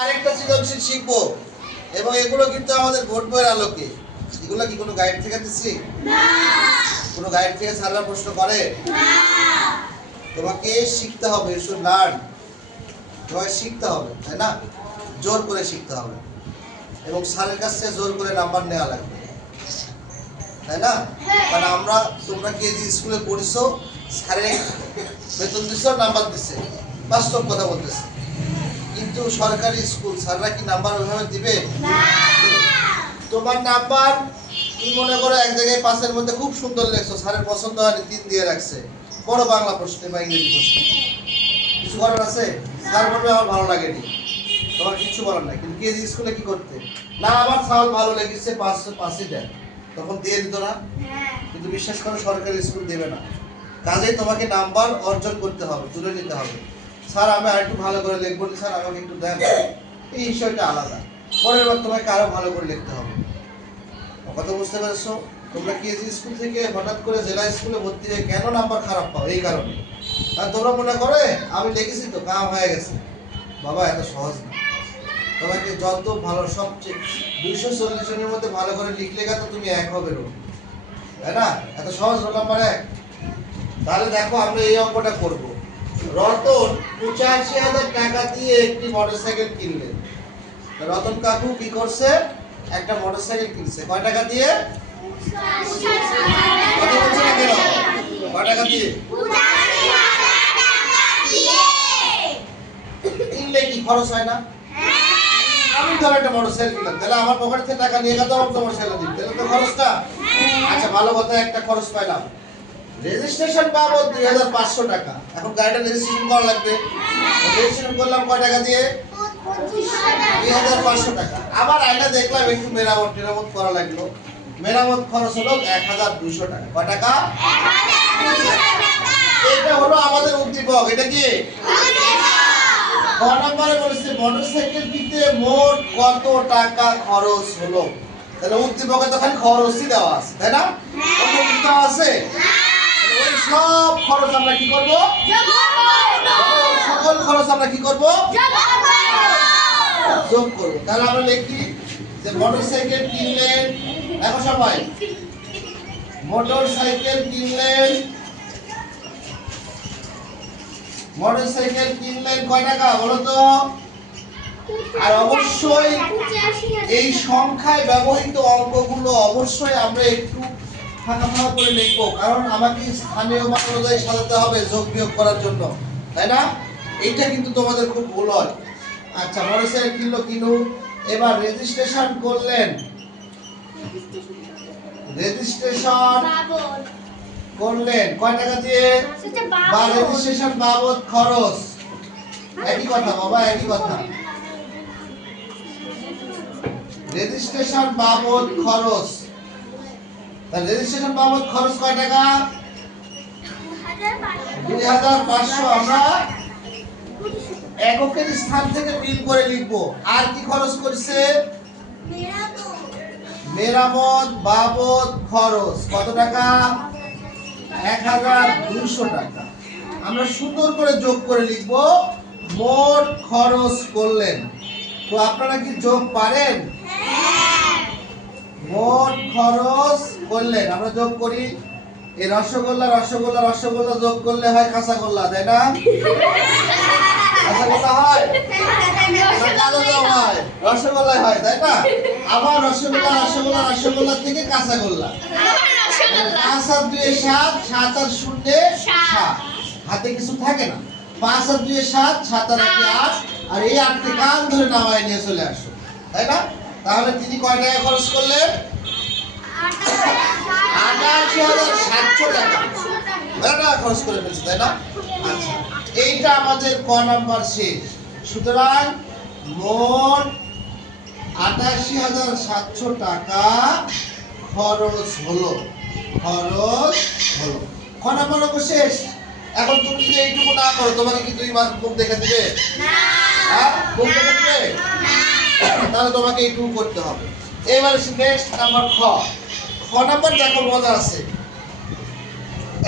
আরেকটা সৃজনশীল শিখবো এবং এগুলো কিন্তু আমাদের ভোট বইয়ের আলোকে। এগুলো কি কোনো গাইড থেকে দিচ্ছি? না। কোনো গাইড থেকে স্যাররা প্রশ্ন করে? না। তোমাকে শিখতে হবে, শুধু লার্ন। তোমাকে শিখতে হবে, তাই না? জোর করে শিখতে হবে এবং স্যারের কাছ থেকে জোর করে নাম্বার নেওয়া লাগবে, তাই না? কারণ আমরা, তোমরা কেজি স্কুলে পড়িছো, স্যারে বেতন দিচ্ছে, নাম্বার দিচ্ছে, বাস্তব কথা বলতেছে। কিন্তু সরকারি স্কুল স্যাররা কি নাম্বার ওইভাবে দিবে? তোমার নাম্বার তুমি মনে করো এক জায়গায় 5-এর মধ্যে খুব সুন্দর লেখছো, স্যারের পছন্দ হয়নি, 3 দিয়ে রাখছে, বড় বাংলা প্রশ্নে বা ইংরেজি প্রশ্নে, কিছু করার আছে? স্যার বলবে আমার ভালো লাগেনি, তোমার কিছু বলার নাই। কিন্তু কেজি স্কুলে কি করতে, না আমার সাল ভালো লেগেছে, 5-5ই দেন, তখন দিয়ে দিত না? কিন্তু বিশ্বাস করো সরকারি স্কুল দেবে না। কাজেই তোমাকে নাম্বার অর্জন করতে হবে, তুলে নিতে হবে। স্যার আমি আর একটু ভালো করে লিখবো, স্যার আমাকে একটু দেন, এই বিষয়টা আলাদা। পরের বার তোমাকে আরো ভালো করে লিখতে হবে। কথা বুঝতে পেরেছো? তোমরা কেজি স্কুল থেকে হঠাৎ করে জেলা স্কুলে ভর্তি হয়ে কেন নাম্বার খারাপ পাও? এই কারণে। আর তোমরা মনে করে আমি লিখেছি তো কাম হয়ে গেছে। বাবা এত সহজ না। তোমাকে যত ভালো, সবচেয়ে 240 জনের মধ্যে ভালো করে লিখলে তো তুমি 1 হবে, রোল, তাই না? এত সহজ রোল নাম্বার 1। তাহলে দেখো আমরা এই অঙ্কটা করব। রতন 85,000 টাকা দিয়ে একটি মোটরসাইকেল কিনলেন। রতন কাকু কি করছে? একটা মোটরসাইকেল কিনছে। কয় টাকা দিয়ে? কত বলছে না কেন? কয় টাকা দিয়ে? কিনলে কি খরচ হয় না? আমি ধরো একটা মোটরসাইকেল কিনলাম, তাহলে আমার পকেট থেকে টাকা নিয়ে গেল, আমার মোটরসাইকেল দিই, তাহলে তো খরচটা। আচ্ছা ভালো কথা, একটা খরচ পাইলাম। রেজিস্ট্রেশন বাবদ 2,500 টাকা। এখন গাড়িটা রেজিস্ট্রেশন করা লাগবে, রেজিস্ট্রেশন করলাম কয় টাকা দিয়ে? 2,500 টাকা। আবার আইনা দেখলাম একটু মেরামত করা লাগলো, মেরামত খরচ হলো 1,200 টাকা। কয় টাকা? 1,200 টাকা। এটা হলো আমাদের উদ্দীপক। এটা কি ক নম্বরে বলেছে? মোটরসাইকেলটিতে মোট কত টাকা খরচ হলো। তাহলে উদ্দীপকে তো খালি খরচই দেওয়া আছে, তাই না? কত কি দেওয়া আছে? ওই সব খরচ আমরা কি করব? সকল খরচ আমরা কি করব? যোগ করব। তাহলে আমরা লিখি যে মোটরসাইকেল কিনলেন, দেখো সবাই, মোটরসাইকেল কিনলেন, মোটরসাইকেল কিনলেন কয় টাকা বলো তো? আর অবশ্যই এই সংখ্যায় ব্যবহৃত অঙ্কগুলো অবশ্যই আমরা একটু ফাঁকা ফাঁকা করে লিখবো, কারণ আমাকে স্থানীয় মান অনুযায়ী সাজাতে হবে যোগ বিয়োগ করার জন্য, তাই না? এইটা কিন্তু তোমাদের খুব ভুল হয়। আচ্ছা মোটরসাইকেল কিনলো, এবার রেজিস্ট্রেশন করলেন, রেজিস্ট্রেশন করলেন কয় টাকা দিয়ে? বা রেজিস্ট্রেশন বাবদ খরচ, একই কথা বাবা, একই কথা। রেজিস্ট্রেশন বাবদ খরচ, তাহলে রেজিস্ট্রেশন বাবদ খরচ কয় টাকা? 2,500। আমরা এককের স্থান থেকে বিল করে লিখবো। আর কি খরচ করেছে? মেরামত বাবদ খরচ কত টাকা? 1,200 টাকা। আমরা সুন্দর করে যোগ করে লিখবো, মোট খরচ করলেন। তো আপনারা কি যোগ পারেন? মোট খরচ করলেন, আমরা যোগ করি। এই রসগোল্লা রসগোল্লা রসগোল্লা যোগ করলে হয় কাঁচাগোল্লা, তাই না? কাঁচাগোল্লা হয়, হয় রসগোল্লা হয়, তাই না? আবার রসগোল্লা রসগোল্লা রসগোল্লা থেকে কাঁচাগোল্লা। 5 আর 2 7, 7 আর 0 7, হাতে কিছু থাকে না। 5 আর 2 7, 7 আর 1 8, আর এই 8কে কান ধরে নামায় নিয়ে চলে আসো, তাই না? তাহলে তিনি কয় টাকা খরচ করলেন? 88,700 টাকা। টাকা খরচ করে ফেলছে, তাই না? আচ্ছা এইটা আমাদের ক নাম্বার শেষ। সুতরাং মোট 88,700 টাকা খরচ হলো, খরচ হলো। ক নাম্বার অঙ্ক শেষ। এখন তুমি যদি এইটুকু না করো, তোমাকে কি 2 মার্ক বুক দেখে দিবে? না। বুক দেখে দিবে? তাহলে তোমাকে এইটুকু করতে হবে। এবার নেক্সট নাম্বার খ। খ নাম্বার দেখো মজা আছে।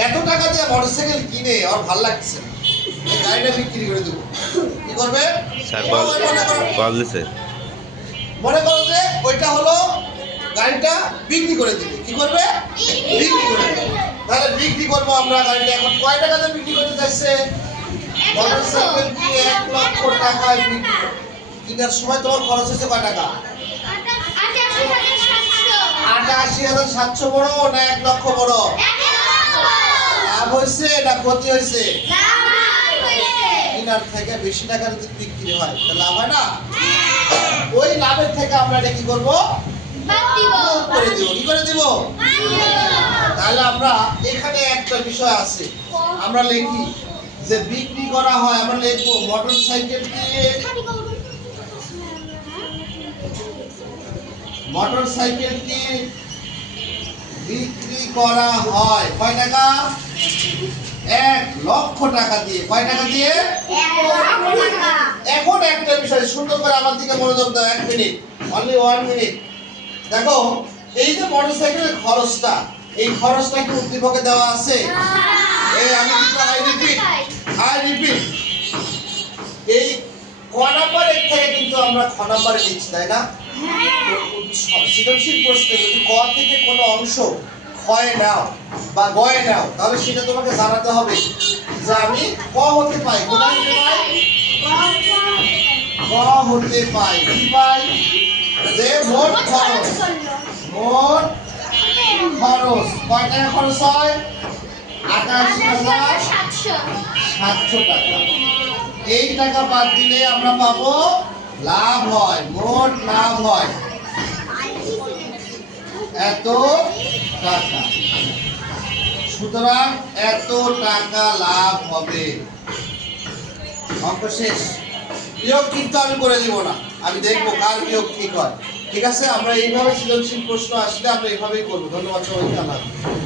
এত টাকা দিয়ে মোটরসাইকেল কিনে আর ভালো লাগছে না, এই গাড়িটা বিক্রি করে দেবো। কি করবে? স্যার মনে দিছে করো যে ওইটা হলো গাড়িটা বিক্রি করে দিবে। কি করবে? বিক্রি করে দিবে। তাহলে বিক্রি করবো আমরা গাড়িটা। এখন কয় টাকাতে বিক্রি করতে চাইছে? মোটরসাইকেল দিয়ে 1 লক্ষ টাকায় বিক্রি করবে। কেনার সময় তোমার খরচ হয়েছে কয় টাকা? 88,700 বড় না 1 লক্ষ বড়? লাভ হয়েছে না ক্ষতি হয়েছে? কেনার থেকে বেশি টাকা যদি বিক্রি হয় তাহলে লাভ হয় না? ওই লাভের থেকে আমরা এটা কি করবো? করে দিব। কি করে দিব? তাহলে আমরা এখানে একটা বিষয় আছে, আমরা লিখি যে বিক্রি করা হয়। আমরা লিখবো মোটরসাইকেলটি বিক্রি করা হয় কয় টাকা? 1 লক্ষ টাকা দিয়ে। কয় টাকা দিয়ে? এখন একটা বিষয় সুন্দর করে আমার দিকে মনোযোগ দাও। 1 মিনিট, অনলি 1 মিনিট। দেখো, এই যে মোটরসাইকেলের খরচটা, এই খরচটা কি উদ্দীপকে দেওয়া আছে? এই আমি কিন্তু আই রিপিট এই ক নাম্বারের থেকে কিন্তু আমরা খ নাম্বারে লিখছি, তাই না? সৃজনশীল প্রশ্নে যদি ক থেকে কোনো অংশ ক্ষয়ে নাও বা গয়ে নাও, তাহলে সেটা তোমাকে জানাতে হবে যে আমি ক হতে পাই। কোথায় হতে পাই? ক হতে পাই। কি পাই? যে মোট খরচ। মোট খরচ কয় টাকা খরচ হয়? 28,700 টাকা। এই টাকা বাদ দিলে আমরা পাবো লাভ হয়, মোট লাভ হয় এত টাকা। সুতরাং এত টাকা লাভ হবে। অঙ্ক শেষ। বিয়োগ কিন্তু আমি করে দিব না, আমি দেখবো কার বিয়োগ ঠিক হয়। ঠিক আছে, আমরা এইভাবে সৃজনশীল প্রশ্ন আসলে আমরা এইভাবেই করবো। ধন্যবাদ সবাইকে। আল্লাহ হাফেজ।